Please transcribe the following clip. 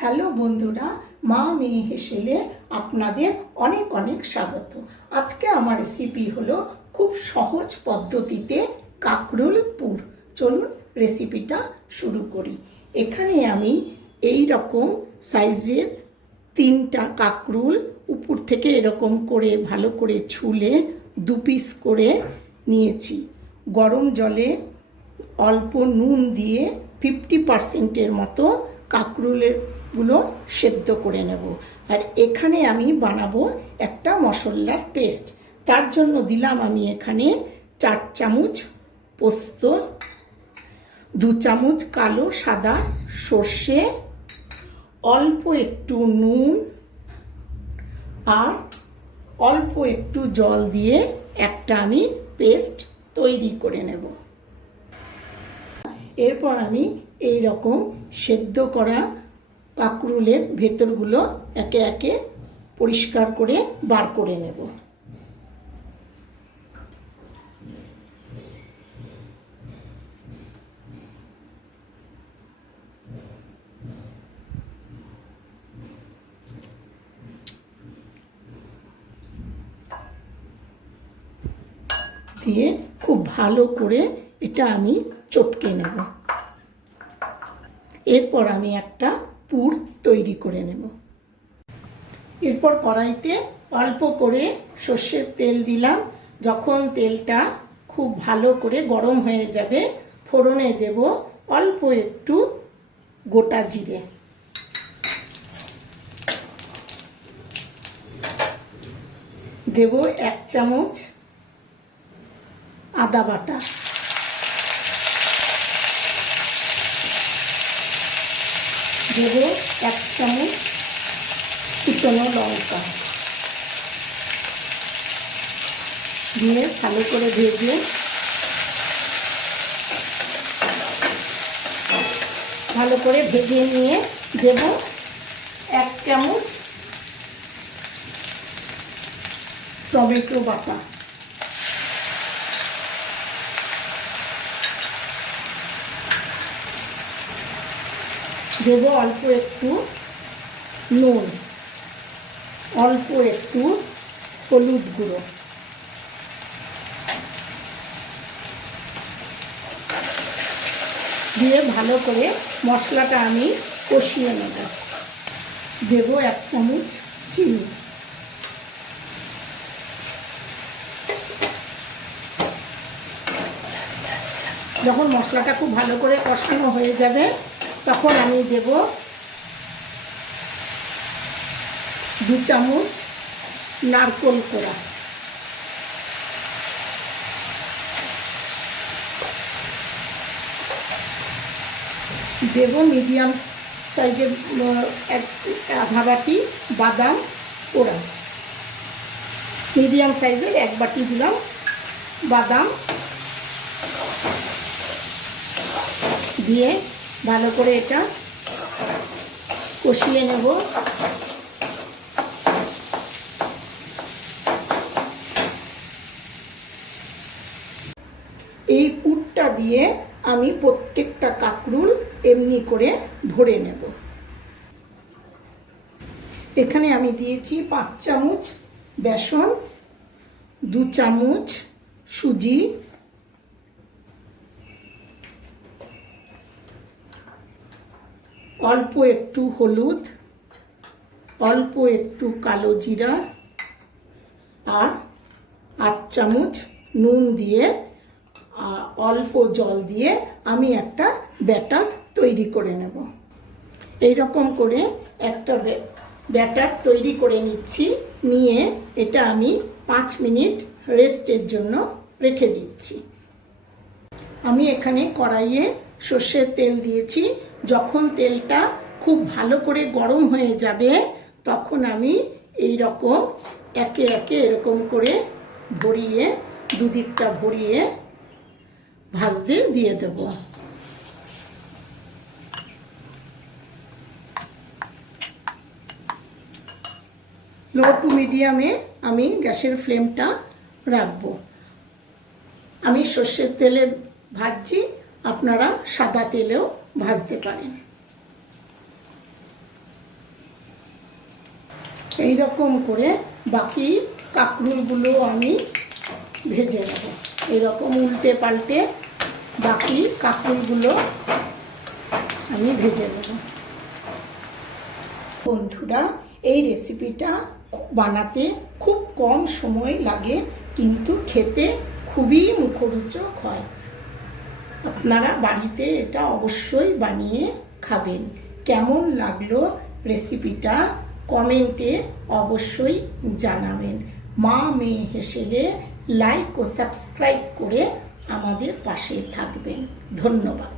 Hello বন্ধুরা, মা মেয়ে হেসেলে আপনাদের অনেক অনেক স্বাগত। আজকে আমার রেসিপি হলো খুব সহজ পদ্ধতিতে কাঁকরোল পুর। চলুন রেসিপিটা শুরু করি। এখানে আমি এই রকম সাইজের 3টা কাঁকরোল উপর থেকে এরকম করে ভালো করে ছুলে 2 পিস করে নিয়েছি। গরম জলে অল্প নুন দিয়ে 50%-এর মতো কাঁকরোলগুলো সেদ্ধ করে নেব। আর এখানে আমি বানাবো একটা মশলার পেস্ট। তার জন্য দিলাম আমি এখানে 4 চামচ পোস্ত, 2 চামচ কালো সাদা সর্ষে, অল্প একটু নুন আর অল্প একটু জল দিয়ে একটা আমি পেস্ট তৈরি করে নেব। এরপর আমি এই রকম সেদ্ধ করা কাঁকরোলের ভেতরগুলো একে একে পরিষ্কার করে বার করে নেব। দিয়ে খুব ভালো করে এটা আমি চটকে নেব। এরপর আমি একটা পুর তৈরি করে নেব। এরপর কড়াইতে অল্প করে সর্ষের তেল দিলাম। যখন তেলটা খুব ভালো করে গরম হয়ে যাবে, ফোড়নে দেব অল্প একটু গোটা জিরে, দেব 1 চামচ আদা বাটা, দেব 1 চামচ কুচনো লঙ্কা, দিয়ে ভালো করে ভেজে নিয়ে দেব 1 চামচ টমেটো বাটা, দেব অল্প একটু নুন, অল্প একটু হলুদ গুঁড়ো, দিয়ে ভালো করে মশলাটা আমি কষিয়ে নেব। দেব 1 চামচ চিনি, যখন মশলাটা খুব ভালো করে কষানো হয়ে যাবে তখন আমি দেব 2 চামচ নারকেল কোড়া, দেব মিডিয়াম সাইজের আধা বাটি বাদাম কোড়া, মিডিয়াম সাইজের 1 বাটি দিলাম বাদাম, দিয়ে ভালো করে এটা কষিয়ে নেব। এই পুরটা দিয়ে আমি প্রত্যেকটা কাঁকরোল এমনি করে ভরে নেব। এখানে আমি দিয়েছি 5 চামচ বেসন, 2 চামচ সুজি, অল্প একটু হলুদ, অল্প একটু কালো জিরা আর 8 চামচ নুন দিয়ে অল্প জল দিয়ে আমি একটা ব্যাটার তৈরি করে নেব। এই রকম করে একটা ব্যাটার তৈরি করে নিচ্ছি। নিয়ে এটা আমি 5 মিনিট রেস্টের জন্য রেখে দিচ্ছি। আমি এখানে কড়াইয়ে সর্ষের তেল দিয়েছি। যখন তেলটা খুব ভালো করে গরম হয়ে যাবে তখন আমি এই রকম একে একে এরকম করে ভরিয়ে দুদিকটা ভরিয়ে ভাজতে দিয়ে দেব। লো টু মিডিয়ামে আমি গ্যাসের ফ্লেমটা রাখবো। আমি সর্ষের তেলে ভাজছি, আপনারা সাদা তেলেও ভাজতে পারেন। এই রকম করে বাকি কাঁকরুলগুলো আমি ভেজে নেব। এরকম উল্টে পাল্টে বাকি কাঁকরুলগুলো আমি ভেজে নেব। বন্ধুরা, এই রেসিপিটা বানাতে খুব কম সময় লাগে, কিন্তু খেতে খুবই মুখরোচক হয়। আপনারা বাড়িতে এটা অবশ্যই বানিয়ে খাবেন। কেমন লাগলো রেসিপিটা কমেন্টে অবশ্যই জানাবেন। মা মেয়ে হেসেলে লাইক ও সাবস্ক্রাইব করে আমাদের পাশে থাকবেন। ধন্যবাদ।